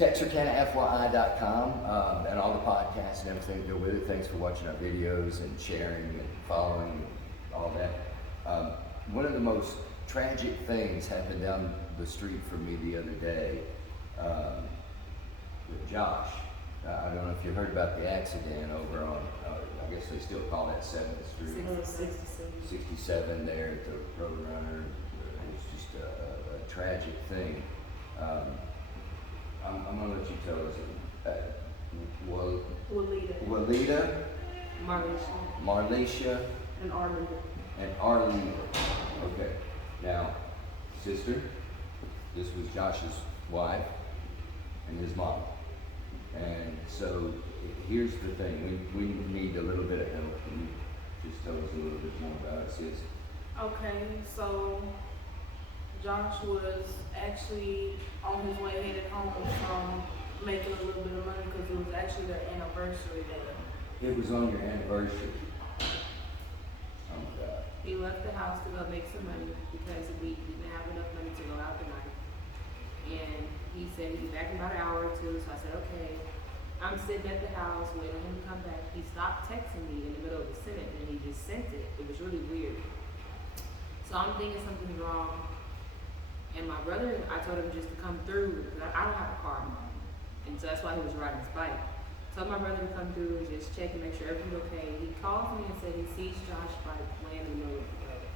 Texarkanafyi.com, and all the podcasts and everything that go with it. Thanks for watching our videos and sharing and following and all that. One of the most tragic things happened down the street from me the other day with Josh. I don't know if you heard about the accident over on, I guess they still call that 7th Street. 67 there at the Roadrunner. It's just a tragic thing. I'm going to let you tell us. Walida. Marlisha. And Arlinda. And Arlinda. Okay. Now, sister, this was Josh's wife and his mom. And so here's the thing. We need a little bit of help. Can you just tell us a little bit more about it, sis? Okay, so Josh was actually on his way headed home from making a little bit of money because it was actually their anniversary day. It was on your anniversary. Oh my God. He left the house to go make some money because we didn't have enough money to go out tonight. And he said he'd be back in about an hour or two, so I said, okay. I'm sitting at the house waiting for him to come back. He stopped texting me in the middle of the sentence and he just sent it. It was really weird. So I'm thinking something's wrong. And my brother, I told him just to come through because I don't have a car. And so that's why he was riding his bike. Told my brother to come through and just check and make sure everything's okay. He calls me and said he sees Josh's bike laying in the middle of the road.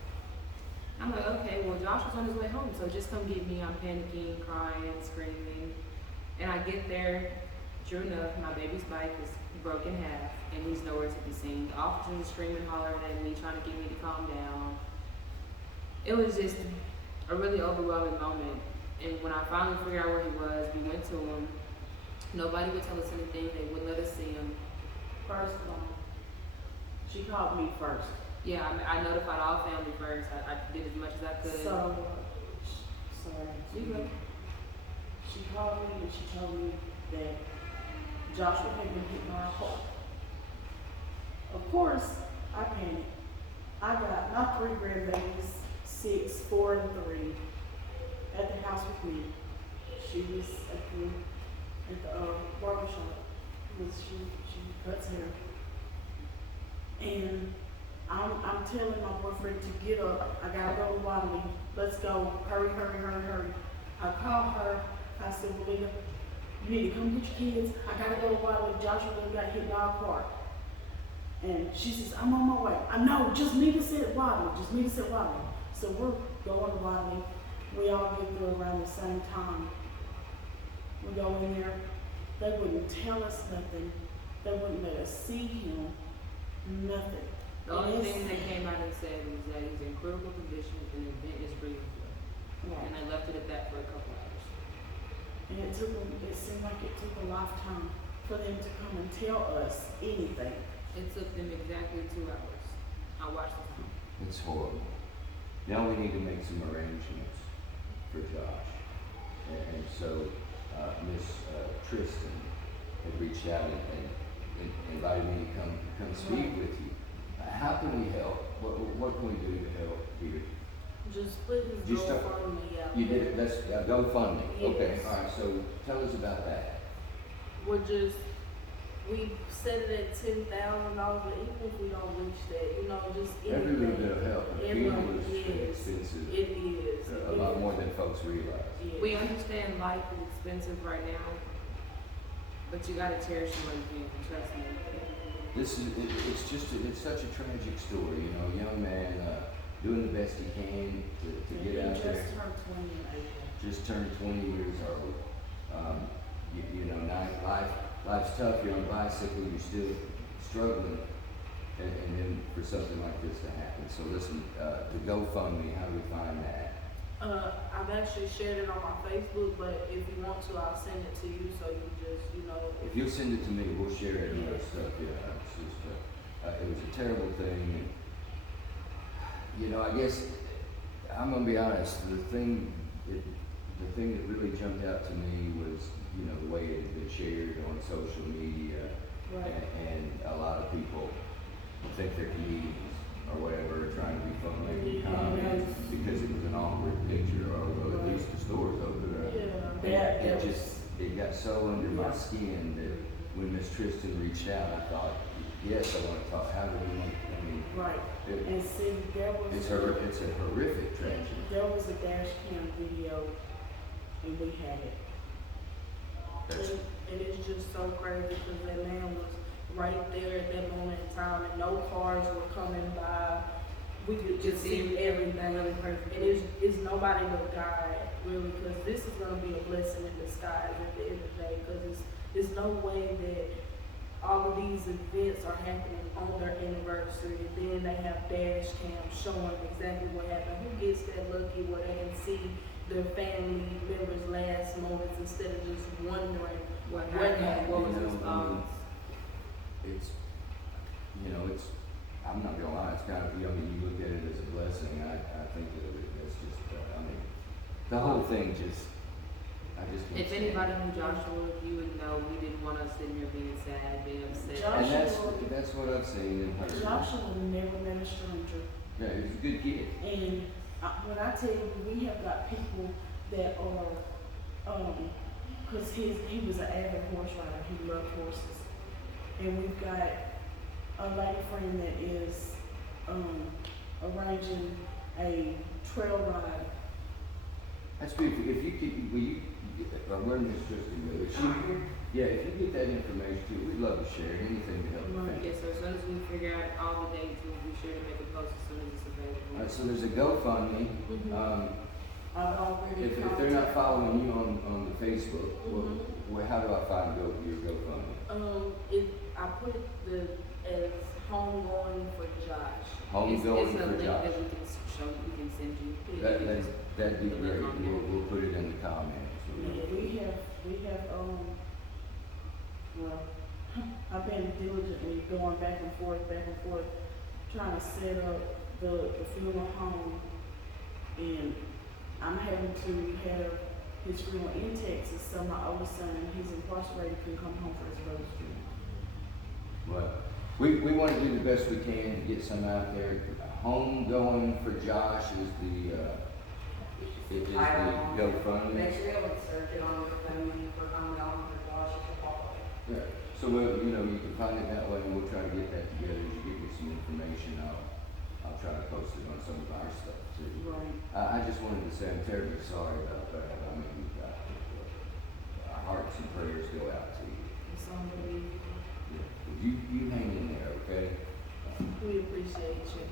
I'm like, okay, well Josh was on his way home, so just come get me. I'm panicking, crying, screaming. And I get there, sure enough, my baby's bike is broken in half and he's nowhere to be seen. The officer is screaming, hollering at me, trying to get me to calm down. It was just a really overwhelming moment. And when I finally figured out where he was, we went to him. Nobody would tell us anything. They wouldn't let us see him. First of all, she called me first. Yeah, I notified all family first. I did as much as I could. So, sorry. You good? She called me and she told me that Joshua had been hit by a car. Of course, I panicked. I got my 3 grandbabies, 6, 4, and 3, at the house with me. She was at the barber shop. She cuts hair. And I'm telling my boyfriend to get up. I gotta go to Wadley. Let's go. Hurry, hurry, hurry, hurry. I called her. I said, Walida, you need to come get your kids. I gotta go to Wadley. Joshua got hit by a car. And she says, I'm on my way. I know, just meet us at Wadley. Just meet us at Wadley. So we're going to Wadley. We all get there around the same time. We go in there. They wouldn't tell us nothing. They wouldn't let us see him. Nothing. The only thing they came out and said was that he's in critical condition and the event is breathing fluid. Right. And they left it at that for a couple hours. And it seemed like it took a lifetime for them to come and tell us anything. It took them exactly 2 hours. I watched the time. It's horrible. Now we need to make some arrangements for Josh. And so Miss Tristan had reached out and invited me to come speak with you. How can we help? What can we do to help here? Just put his GoFundMe out. You did it. That's GoFundMe. Yes. Okay. All right. So tell us about that. We set it at $10,000, but even if we don't reach that, just Every anything. little bit of help. Funeral is Yes, expensive. it is. A lot more than folks realize. Yes. We understand life is expensive right now, but you gotta cherish the money you can, trust me. It's such a tragic story, a young man doing the best he can to get out there. Just turned 20 in April. Just turned 20 years old. Life's tough. You're on a bicycle. You're still struggling, and then for something like this to happen. So listen, the GoFundMe. How do we find that? I've actually shared it on my Facebook, but if you want to, I'll send it to you so you just, If you'll send it to me, we'll share it and other stuff. Yeah, it's just, it was a terrible thing. And, I guess I'm gonna be honest. The thing that really jumped out to me was, the way it had been shared on social media, Right. and a lot of people think they're comedians or whatever, trying to be fun, making Yeah. comments because it was an awkward picture, or well, at least the store's open. Yeah. It it got so under my Yeah. skin that when Miss Tristan reached out, I thought, yes, I wanna talk, how do we want, I mean, Right, it, and see, it's a horrific tragedy. there was a dash cam video, and we had it. That's, And it's just so crazy because that man was right there at that moment in time and no cars were coming by. We could just see everything. Really perfect. And it's nobody but God, really, because this is gonna be a blessing in disguise at the end of the day, because there's no way that all of these events are happening on their anniversary, and then they have dash cams showing exactly what happened. Who gets that lucky where they can see their family members' last moments instead of just wondering What what happened, happened? what was You the know, response? it's, you know, it's, I'm not gonna lie, it's gotta be, I mean, you look at it as a blessing, I think that it's just, I mean, the whole thing just, I just can't If stand it. anybody knew Joshua, you would know we didn't want us sitting here being sad, being upset. Josh- And that's what I've seen and heard. Joshua never met a stranger. Yeah, he was a good kid. And when I tell you, we have got people that are, cause he was an avid horse rider, he loved horses. And we've got a lady friend that is, arranging a trail ride. That's beautiful. If you keep, will you, I'm learning this Tristan, but if you, yeah, if you get that information too, we'd love to share anything to help the Right. family. Yes, so as soon as we figure out all the dates, we'll be sure to make a post as soon as it's available. So there's a GoFundMe. Mhm. I've already If they're not contacted- following you on the Facebook, Mhm. well, how do I find your GoFundMe? I put as homegoing for Josh. Home It's going a for link Josh. that we can show, we can send you. That'd be great. We'll put it in the comments. Yeah, we have, well, I've been diligently going back and forth, trying to set up the funeral home. And I'm having to have his funeral in Texas, so my oldest son, he's incarcerated, can come home for his brother's funeral. But we wanna do the best we can to get some out there. Home going for Josh is the GoFundMe. They should be able to search it on the phone for Home Gone for Josh if possible. Yeah, so we'll, you can find it that way, and we'll try to get that together. As you give me some information, I'll try to post it on some of our stuff too. Right. I just wanted to say I'm terribly sorry about that. I mean, our hearts and prayers go out to you. It's unbelievable. Yeah. You hang in there, okay? We appreciate you.